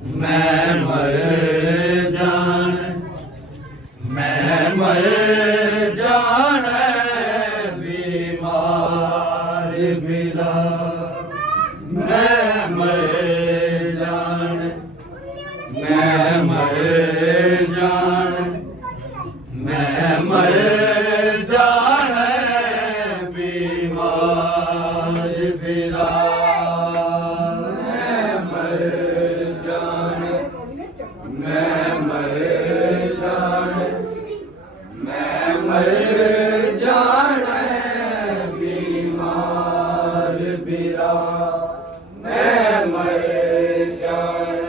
मैं मर जान, मैं मर जान बीमार बिला। मैं मर जान, मैं मर जान, मैं मर जान बीमार बिला। मैं मर जान, मैं मर जान, मैं मर जान बीमार बिला। मैं मर जान,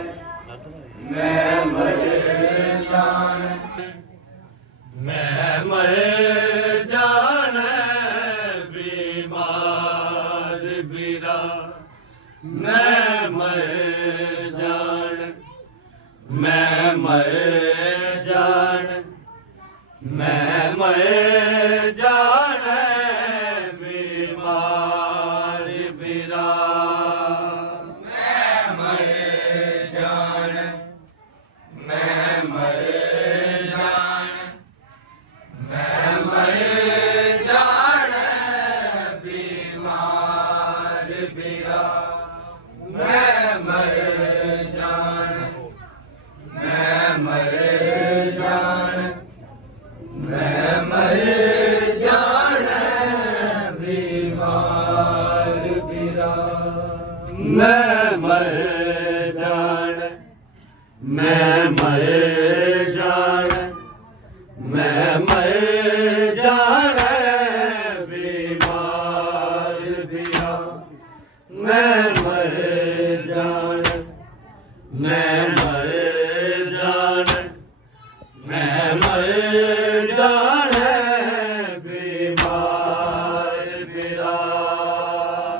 मैं मर जान, मैं मर जान बीमार बिला। मैं मर जान, मैं मर जान, मैं मर जान बीमार बिला। मैं मर जान, मैं मर जान, मैं मर जान बीमार बिला। मैं मर जान, मैं मर जान, मैं मर जान बीमार बिला। मैं मर जान, मैं मर जान, मैं मर जान बीमार बिला। मैं मर जान, मैं मर जान, मैं मर जान बीमार बिला। मैं मर जान, मैं मर जान, मैं मर जान बीमार बिला।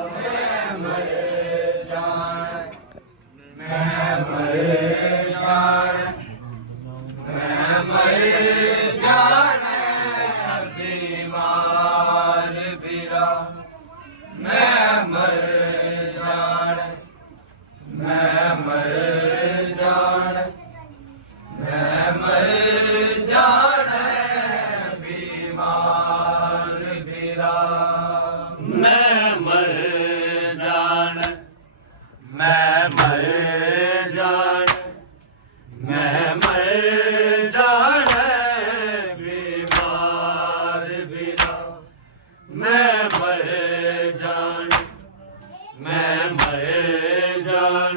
मैं मर जान, मैं मर जान, मैं मर जान बीमार बिला। मैं मर जान, मैं मर जान, मैं मर जान बीमार बिला। मैं मर जान, मैं मर जान, मैं मर जान बीमार बिला। मैं मर जान, मैं मर जान,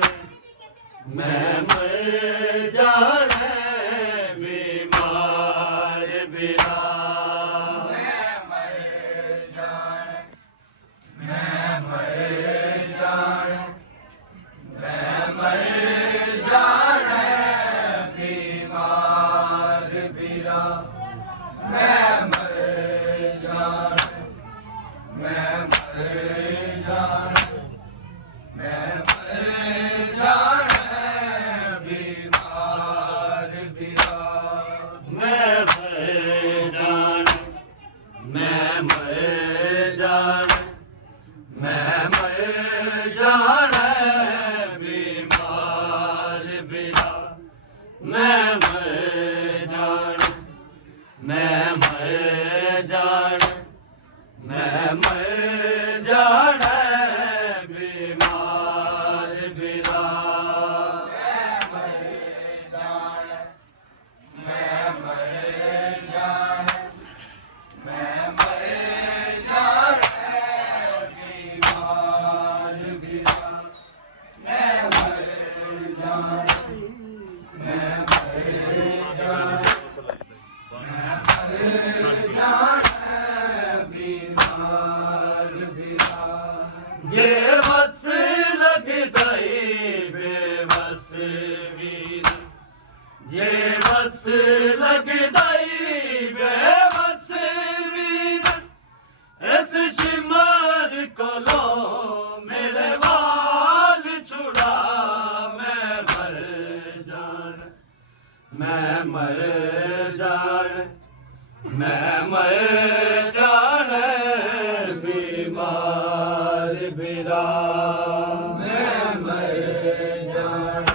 मैं मर जान बीमार बिला। मैं मर जान, मैं मर जान, मैं मर जान बीमार बिला। मैं मर जान, मैं मर जान, मैं मर जान बीमार बिला। मैं मर जान, मैं मर जान, मैं मर जान बीमार बिला। मैं मर जान, मैं मर जान, मैं मर जान बीमार बिला। मैं मर जान, मैं मर जान, मैं मर जान बीमार बिला। जे बस लगदई बेबस वीर, जे बस लगदई बेबस वीर। इस शिमर कोलो मेरे वाल छुड़ा। मैं मर जान, मैं मर जान, मैं मर जान बीमार बिला। मैं मर जान,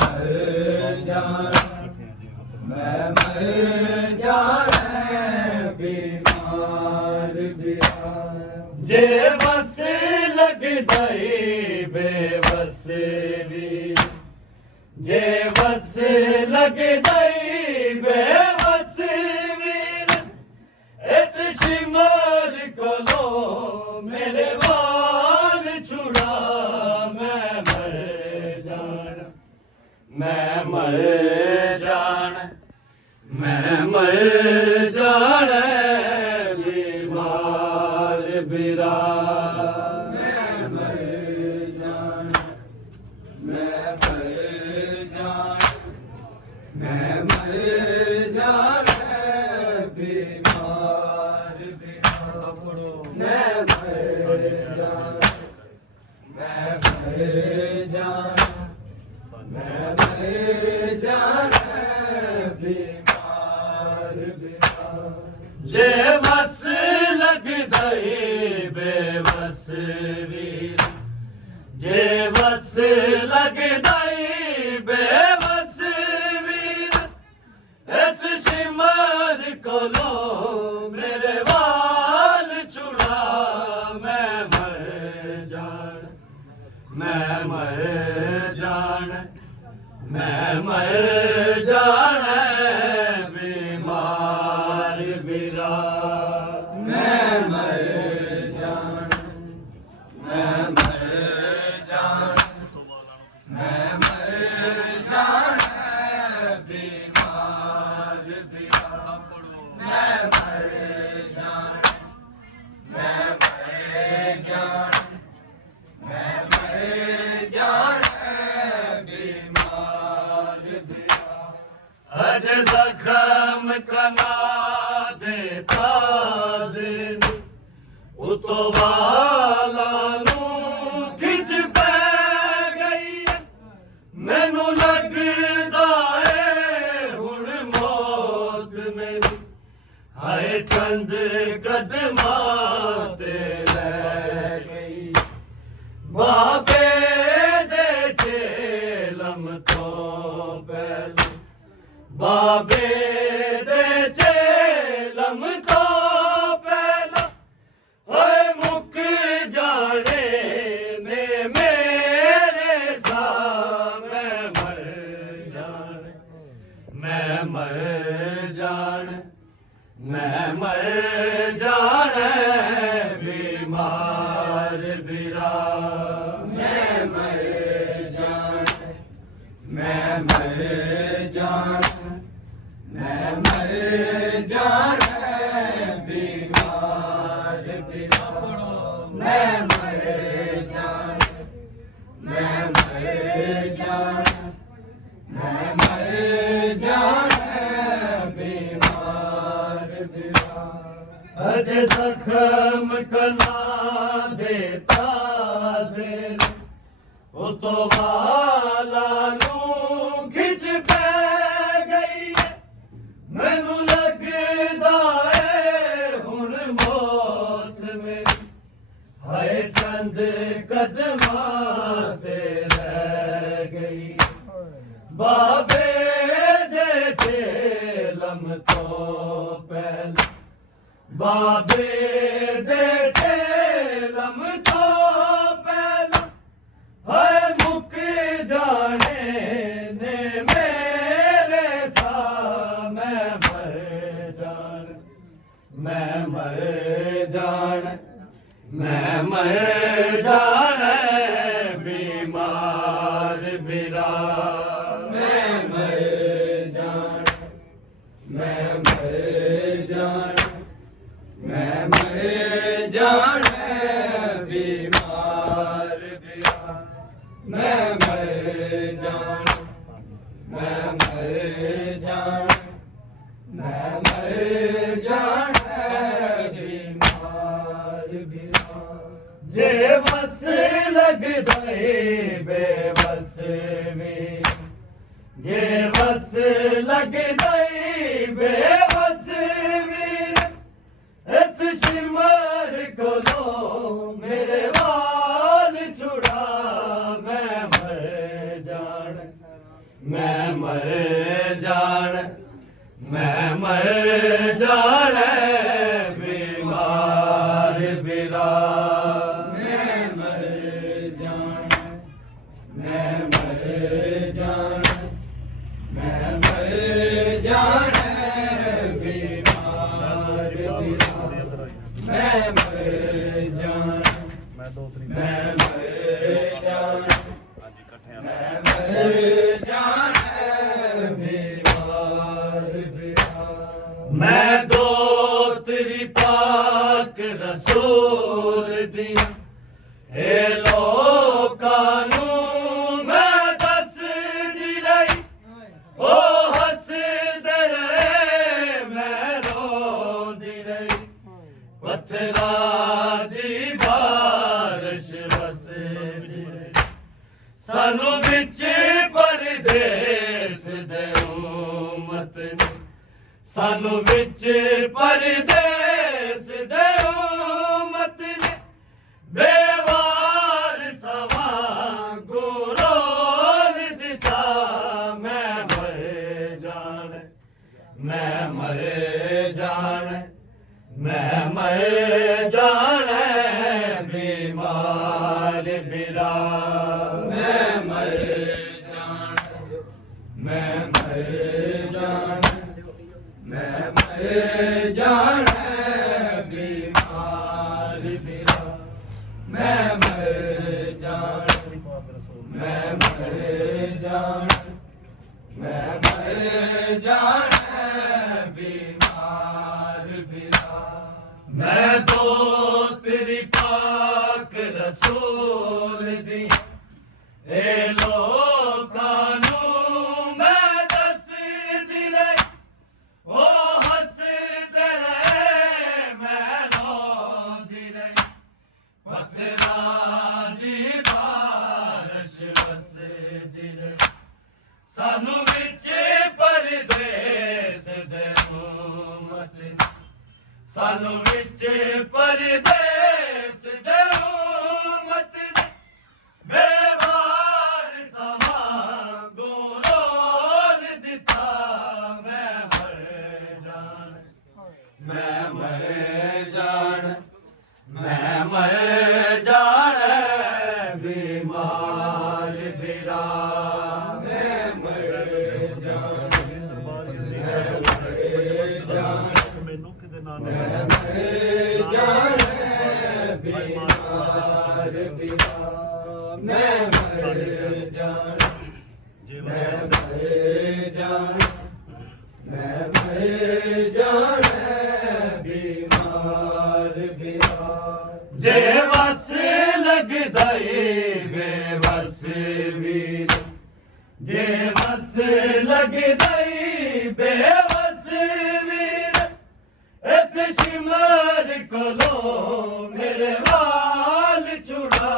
मर जाना मैं मर जाना बीमार बीमार जे बस लग गई बेबस वीर जे बस लग गई बेबस वीर इस शिमर को लो मेरे वाल छुड़ा मैं मर जाना मैं मर जाना मैं मर जाना बीमार बिरा मैं मर जाना मैं मर जाना मैं मर जाना बीमार बिरा मैं मर जाना मैं मर जाना मैं मर जाना बीमार बीमार जे बस लग गई बेबस वीर जे बस लग गई बेबस वीर इस शिमर को लो मेरे वाल छुड़ा मैं मर जाना मैं मर जाना मैं मर जाना बीमार बिरा मैं मर जाना मैं मर जाना मैं मर जाना बीमार बिरा मैं मर जाना मैं मर जाना मैं मर जाना बीमार बिरा अज जख्म कना देता जिन उतो वाला नू खिच पै गई मैनू लगदा है हुण मौत मेरी हाय चंद कदमां ते लै गई बाबे दे झेलम तो पहले बाबे दे झेलम तो पहला होए मुक जाने ने मेरे सा मैं मर जाने मैं मर जाने मैं मर जाने बीमार बिरा मैं मर जाने मैं मर जाने मैं मर जाना बीमार बिरा मैं मर जाना मैं मर जाना मैं मर जाना बीमार बिरा अज जख्म कना देता ज़ेल उतो वाला नू खिच पै गई मैनू लगदा है हुण मौत मेरी हाय चंद कदमां ते रह गई बाबे दे झेलम तो पहले बाबे दे झेलम तो पहले हाय मुक जाने ने मेरे सा मैं मर जाना मैं मर जाना मैं मर जाना बीमार बिरा मैं मर जाना मैं मर जाना मैं मर जाना बीमार बिरा मैं मर जाना मैं मर जाना मैं मर जाना बीमार बिरा जे बस लग गए बेबस वीर जे बस लग गई बेबस वीर इस शिमर को लो मेरे वाल छुड़ा मैं मर जाना मैं मर जान, मैं मर जान बीमार बिरा। मैं मर जान, मैं मर जान, मैं मर जान बीमार बिरा। मैं मर जान, मैं मर जान, मैं मर जान बीमार बिरा। मैं दो तेरी पाक रसूल दिया ए लोकां नूं मैं दसदी रही। ओ हसदे रहे मैं रोंदी रही। पत्थरां दी बारिश वसदी रही। सानू विच परदेस दे उम्मत ने, सानू विच परदेस दे उम्मत ने बेवार सवांगू रोल दिता। मैं मर जान, मैं मर जान, मैं मर जान बीमार बिरा। मैं मर जान, मैं मर जान, मैं मर जान बीमार बिरा। मैं मर जान, मैं मर जान, मैं मर जान बीमार बिरा। मैं तो तेरी पाक रसूल दी ए लोकां नूं मैं दसदी रही। ओ हसदे रहे मैं रोंदी रही। पत्थरां दी बारिश वसदी रही। सानू विच परदेस दे उम्मत ने, सानू विच परदेस दे उम्मत ने बेवार सवांगू रोल दिता। मैं मर जान, मैं मर जान, मैं मर जान बीमार बिरा। मैं मर जान, मैं मर जान, मैं मर जान बीमार बिरा। मैं मर जान, मैं मर जान, मैं मर जान बीमार बिरा। जे वस लगदा ए बेवस वीर, जे वस लगदा ए बेवस वीर। इस शिमर कोलो मेरे वाल छुड़ा।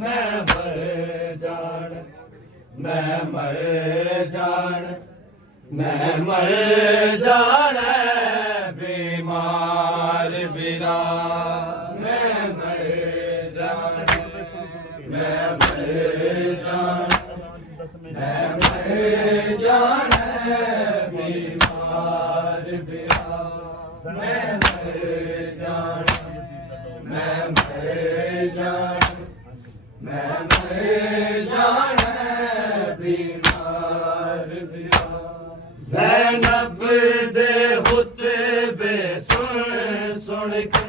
मैं मर जान, मैं मर जान, मैं मर जान बीमार बिरा। मैं मर जान, मैं मर जान, मैं मर जान बीमार बिरा। मैं मर जान, मैं मर जान, मैं मर जान बीमार बिरा। ज़ैनब दे हुतबे सुन सुन के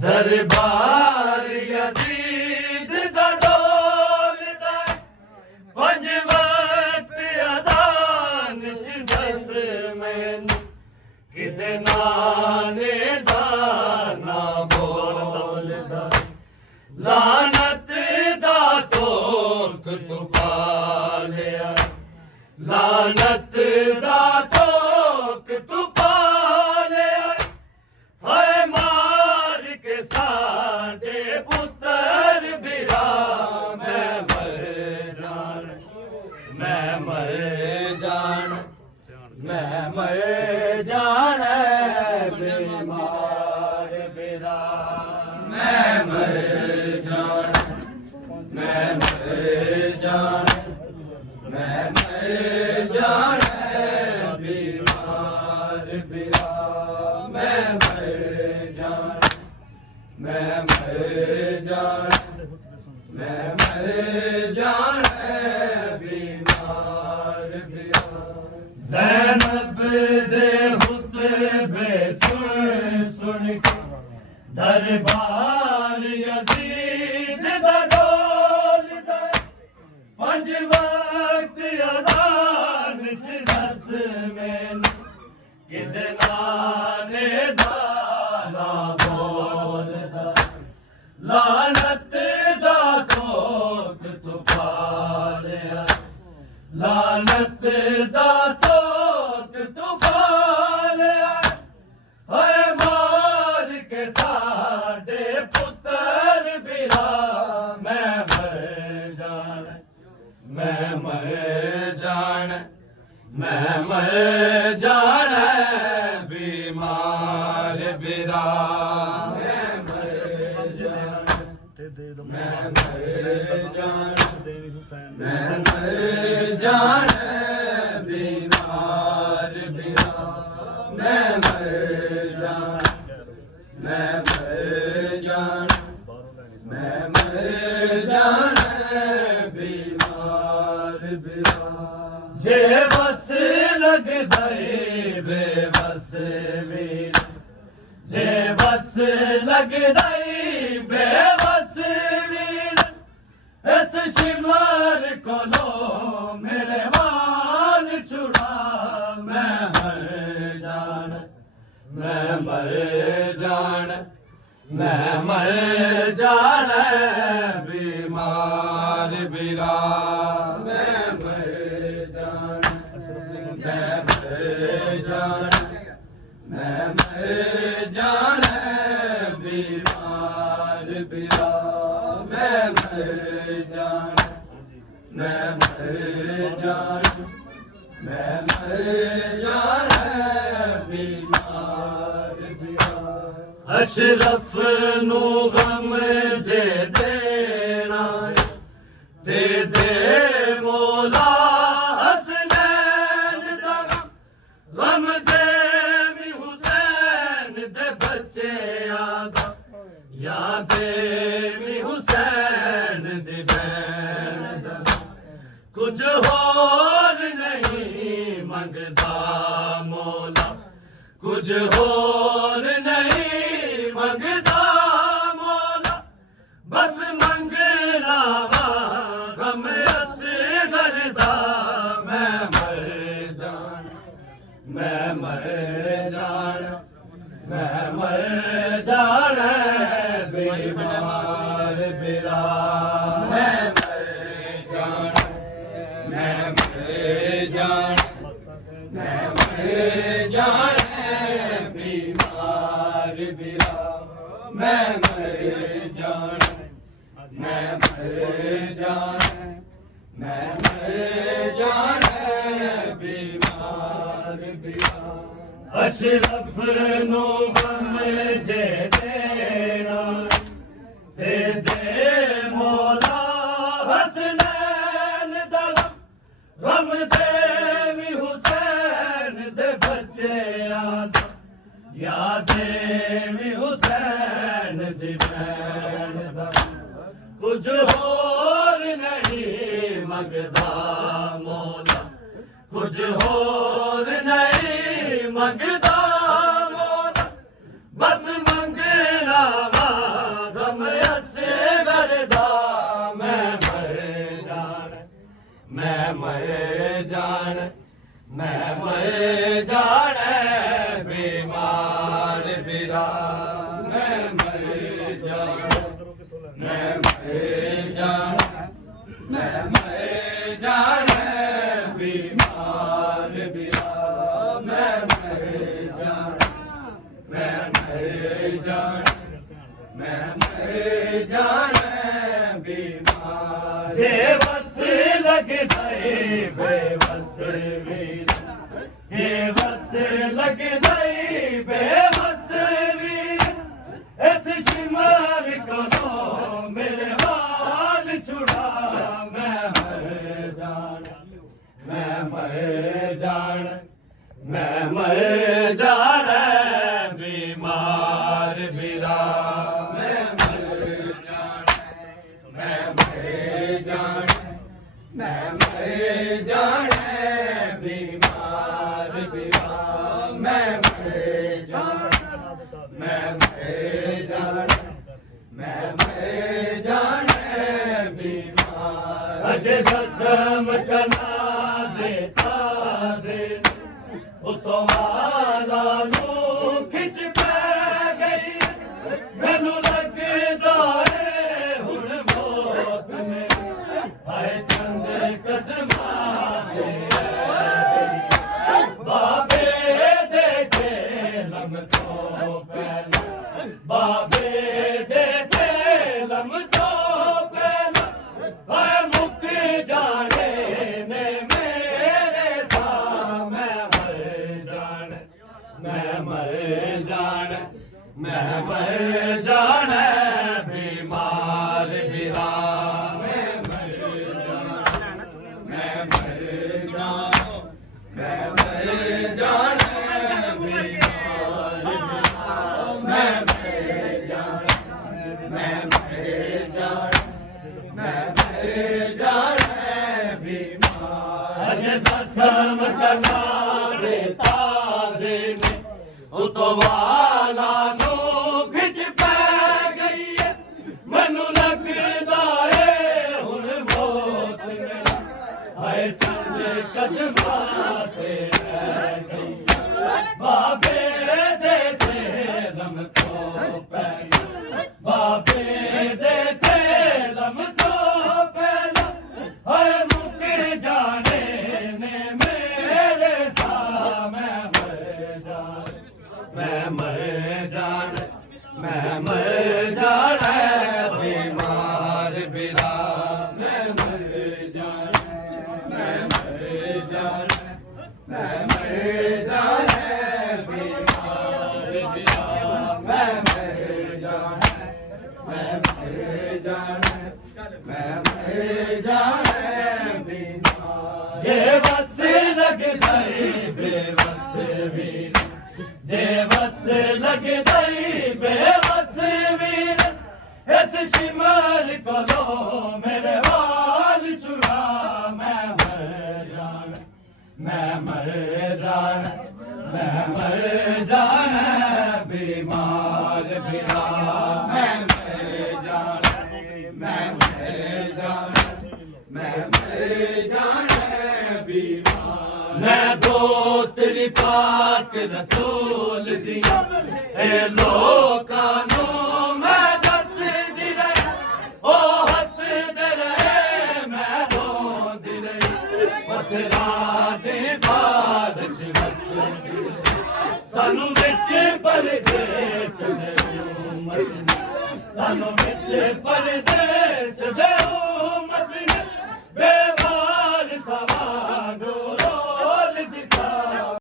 दरबार यज़ीद दा डोलदा। पंज वक्त अज़ान च दस मैनू किते नाने दा ना बोलदा। लानत दा तोक तू पा लिया, लानत दा तोक तू पा लिया। हाय मार के साडे पुत्तर बिरा। मैं मर जान, मैं मर जान, मैं मर जान बीमार बिरा। मैं मर जान, मैं मर जान, मैं मर मर जाना बीमार बिरा मैं मर जाना मैं मर जाना मैं मर जाना बीमार बिरा ज़ैनब दे खुतबे सुन सुन के दरबार यज़ीद दा डोलदा पंज वक्त अज़ान च दस मैनू किदे नाले दा ना बोलदा लानत दा तोक तू पालिया लानत दा तोक तू पालिया हाय मार के साडे पुत्र बिरा मैं मर जाना मैं मर जाना मैं मर जाना बीमार बिरा मैं मर जाना मैं मर जाना मैं मर जाना बीमार बिरा मैं मर जाना मैं मर जाना मैं मर जाना बीमार बिरा जे बस लगदा बेबस वीर जे बस लगदा बेबस वीर इस शिमर कोलो मेरे मान छुड़ा मैं मर जाना मैं मर जाना मैं मर जाना बीमार बिरा मैं मर जाना मैं मर जाना मैं मर जाना बीमार बिरा मैं मर जाना मैं मर जाना मैं मर जाना बीमार बिरा अशरफ नू गम जे देना दे दे मौला हसनैन दा गम दे भी हुसैन दे बच्चेआं दा या दे भी हुसैन दी बैन दा कुछ होर नहीं मंगदा मौला कुछ होर नहीं मंगदा मौला बस मंगना वा गम असगर दा मैं मर जाना मैं मर जाना मैं मर जाना बीमार बिरा मैं मर जाना मैं मर जाना मैं मर जाना बीमार बिरा मैं मर जाना मैं मर जाना मैं मर जाना बीमार बिरा अशरफ नू गम जे देना दे दे मौला हसनैन दा गम दे भी हुसैन दे बच्चेआं दा या दे भी हुसैन दी बैन दा कुछ होर नहीं मंगदा मौला कुछ होर नहीं मंगदा मौला बस मंगना वा गम असगर दा मैं मर जाना मैं मर जाना मैं मर जाना बीमार बिरा मैं मर जाना मैं मर जाना मैं मर जाना बीमार बिरा मैं मर जाना मैं मर जाना मैं मर जाना बीमार जे बस लगदा बेबस वीर जे बस लगदा बेबस वीर इस शिमर को मेरे हाल छुड़ा मैं मर जाना मैं मर जान, मैं मर जाना बीमार बिरा। मैं मर जाना, मैं मर जाना, मैं मर जाना बीमार बिरा। मैं मर जाना, मैं मर जाना, मैं मर जाना बीमार। अजे जख्म कना देता दिन उतो वाला नू खिच पै गई। मैनू लगदा है हुण मौत में हाय चंद कदमां ते बाबे दे झेलम तो पहला, बाबे दे झेलम तो पहला हाय मुक जाने ने मेरे सा। मैं मर जाना, मैं मर जाना, मैं मर जाना बीमार बिरा। मैं मर जाना, मैं मर जाना, मैं मर जाना बीमार बिरा। मैं मर जाना, मैं मर जाना, मैं मर जाना बीमार। अजे जख्म कना देता दिन उतो वाला नू खिच पै गई है। मैनू लगदा है हुण मौत में हाय चंद कदमां ते रह गई। बाबे दे झेलम तो पहला, बाबे दे झेलम तो पहला हाय मुक जाने ने मेरे सा। मैं मर जाना, मैं मर जाना, मैं मर जाना बीमार बिरा। मैं मर जाना, मैं मर जाना, मैं मर जाना बीमार बिरा। मैं मर जाना, मैं मर जाना, मैं मर जाना बीमार। जे बस लगदई बेबस वीर, जे बस लगदई बेबस वीर। इस शिमर कोलो मेरे बाल चुरा। मैं मर जाना, मैं मर जाना, मैं मर जाना बीमार बिरा। मैं मर जाना, मैं मर जाना, मैं मर जाना बीमार। मैं दो तेरी पाक रसूल दिया ए लोकां नू मैं दसदी रही। ओ हसदे रहे मैं रोंदी रही। पत्थरां दी बारिश वसदी सानू विच परदेस दे, सानू विच परदेस दे